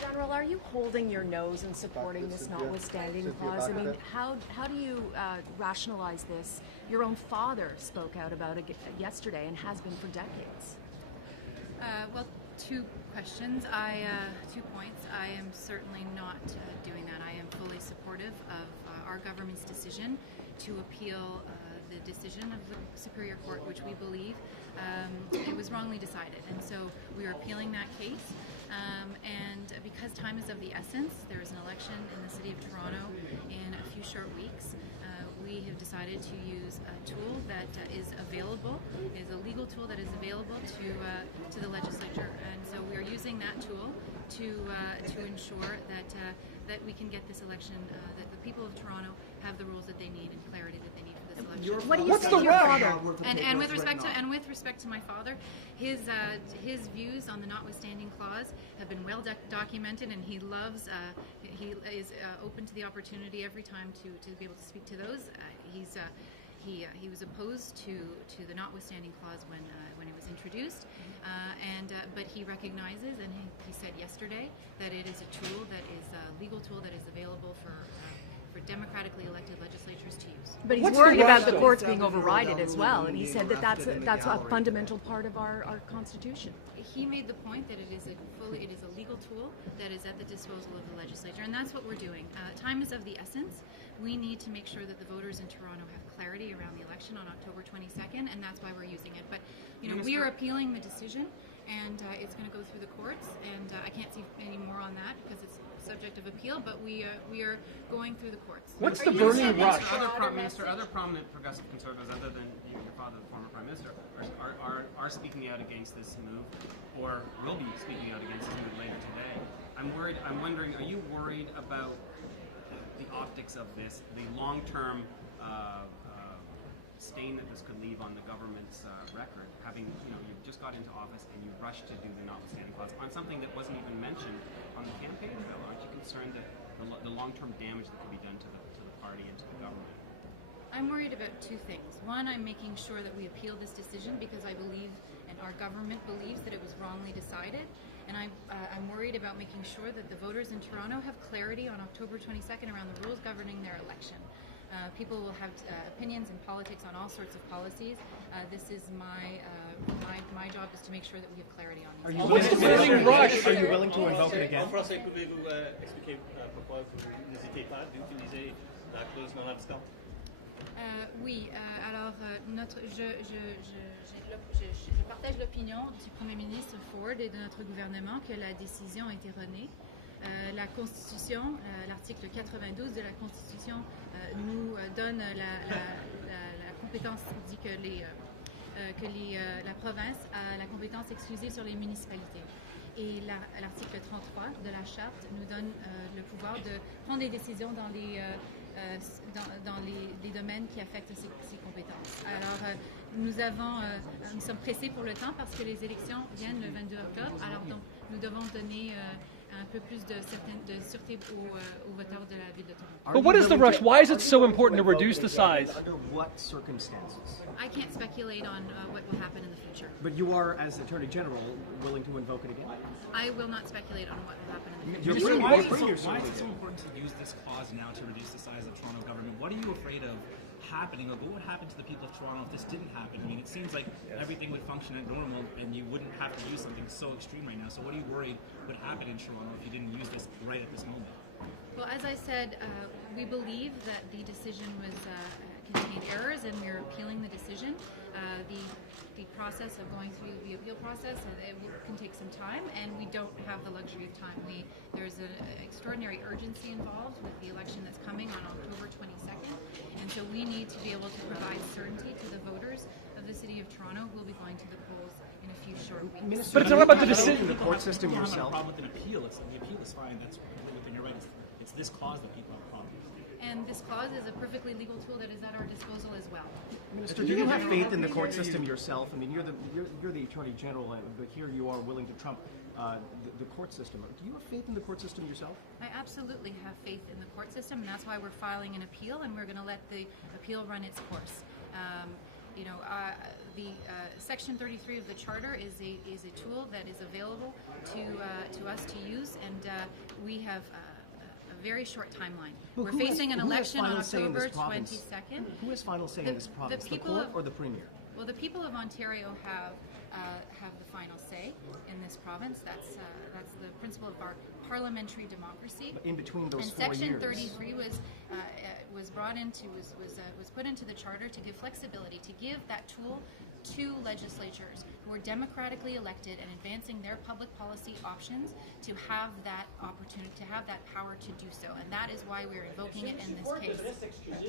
General, are you holding your nose and supporting this notwithstanding clause? I mean, how do you rationalize this? Your own father spoke out about it yesterday and has been for decades. Well, two questions. 2 points. I am certainly not doing that. I am fully supportive of our government's decision to appeal the decision of the Superior Court, which we believe it was wrongly decided. And so we are appealing that case. And because time is of the essence, there is an election in the City of Toronto in a few short weeks. We have decided to use a tool that is available, is a legal tool that is available to the legislature, and so we are using that tool to ensure that we can get this election, that the people of Toronto have the rules that they need and clarity that they need for this election. What do you say to your father? And with respect to my father, his views on the notwithstanding clause have been well documented, and he is open to the opportunity every time to be able to speak to those. He was opposed to the notwithstanding clause when it was introduced, but he recognizes, and he said yesterday, that it is a tool that is a legal tool that is available for democratically elected legislatures to use. But he's worried about the courts being overridden as well, and he said that that's a fundamental part of our Constitution. He made the point that it is a legal tool that is at the disposal of the legislature, and that's what we're doing. Time is of the essence. We need to make sure that the voters in Toronto have clarity around the election on October 22nd, and that's why we're using it. But we are appealing the decision, and it's going to go through the courts, and I can't see any more on that because it's subject of appeal, but we are going through the courts. What's the burning rush? Other prominent progressive conservatives, other than your father, the former prime minister, are speaking out against this move, or will be speaking out against this move later today. I'm wondering, are you worried about the optics of this, the long-term stain that this could leave on the government's record, having, you've just got into office and you rushed to do the notwithstanding clause on something that wasn't even mentioned on the campaign trail? Aren't you concerned that the long-term damage that could be done to the party and to the government? I'm worried about two things. One, I'm making sure that we appeal this decision because I believe, and our government believes, that it was wrongly decided. And I'm worried about making sure that the voters in Toronto have clarity on October 22nd around the rules governing their election. People will have opinions in politics on all sorts of policies. This is my job is to make sure that we have clarity on these. What's the burning rush? Are you willing to invoke it again? En français, pouvez-vous expliquer pourquoi vous n'hésitez pas d'utiliser la clause non abscante? Oui, alors je partage l'opinion du Premier ministre Ford et de notre gouvernement que la décision est erronée. La Constitution, l'article 92 de la Constitution nous donne la compétence, dit que la province a la compétence exclusive sur les municipalités. Et l'article 33 de la Charte nous donne le pouvoir de prendre des décisions dans les domaines qui affectent ces compétences. Alors, nous sommes pressés pour le temps parce que les élections viennent le 22 octobre. Alors donc, nous devons donner un peu plus de sûreté aux voteurs de la ville de Toronto. But what is the rush? Why is it so important to reduce the size? Under what circumstances? I can't speculate on what will happen in the future. But you are, as Attorney General, willing to invoke it again? I will not speculate on what will happen in the future. Why is it so important to use this clause now to reduce the size of Toronto government? What are you afraid of happening, or what would happen to the people of Toronto if this didn't happen? I mean, it seems like everything would function at normal and you wouldn't have to do something so extreme right now. So what are you worried would happen in Toronto if you didn't use this right at this moment? Well, as I said, we believe that the decision contained errors, and we're appealing the decision. The process of going through the appeal process can take some time, and we don't have the luxury of time. There's an extraordinary urgency involved with the election that's coming on October 22nd, and so we need to be able to provide certainty to the voters of the City of Toronto who will be going to the polls in a few short weeks. But it's not about the decision. The court system People have yourself. a problem with an appeal. The appeal is fine. That's within your right. It's this clause that people have a problem with. And this clause is a perfectly legal tool that is at our disposal as well. Minister, do you have faith in the court system yourself? I mean, you're the Attorney General, but here you are willing to trump the court system. Do you have faith in the court system yourself? I absolutely have faith in the court system, and that's why we're filing an appeal, and we're going to let the appeal run its course. Section 33 of the Charter is a tool that is available to us to use, and we have a very short timeline. We're facing an election on October 22nd. Who has final say in this province? The court or the Premier? Well, the people of Ontario have the final say in this province. That's the principle of our parliamentary democracy. But in between those and 4 years, Section 33 was put into the Charter to give flexibility, to give that tool to legislatures who are democratically elected and advancing their public policy options to have that opportunity, to have that power to do so, and that is why we're invoking it in this case.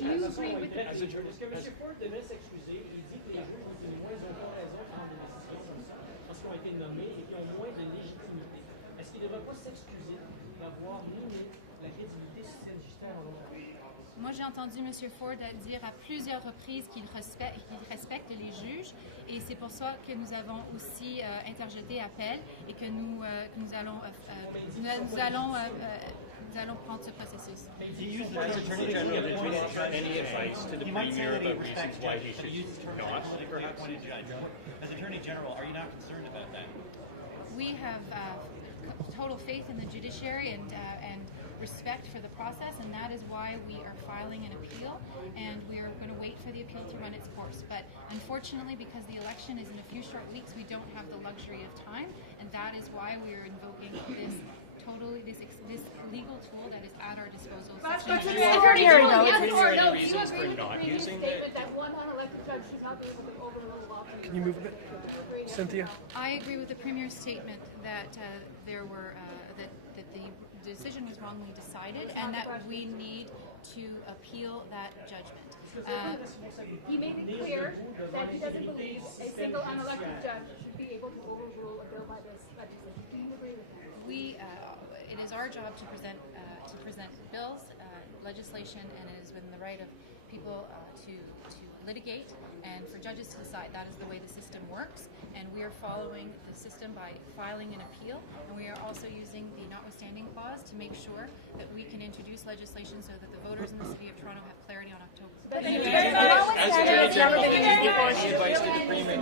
Do you agree with Est-ce que M. Ford devait s'excuser? Il dit que les juges ont eu moins de raison de prendre des décisions parce qu'ils ont été nommés et qui ont moins de légitimité. Est-ce qu'il ne devrait pas s'excuser d'avoir miné la crédibilité statutaire en Ontario? Moi, j'ai entendu M. Ford dire à plusieurs reprises qu'il respecte les juges, et c'est pour ça que nous avons aussi interjeté appel et que nous allons prendre ce processus. As Attorney General, did you offer any advice to the Premier about reasons why he should not, perhaps? As Attorney General, are you not concerned about that? We have total faith in the judiciary and respect for the process, and that is why we are filing an appeal, and we are going to wait for the appeal to run its course. But unfortunately, because the election is in a few short weeks, we don't have the luxury of time, and that is why we are invoking this legal tool that is at our disposal. Do you agree with the Premier's statement that one unelected judge should not be able to overrule law? Can you move a bit, Cynthia? I agree with the Premier's statement that that the decision was wrongly decided, and that we need to appeal that judgment. He made it clear that he doesn't believe a single unelected judge should be able to overrule a bill by this legislation. Do you agree with that? It is our job to present bills, legislation, and it is within the right of people to litigate and for judges to decide. That is the way the system works, and we are following the system by filing an appeal, and we are also using the notwithstanding clause to make sure that we can introduce legislation so that the voters in the City of Toronto have clarity on October. As Attorney General, did you give any advice to the Premier?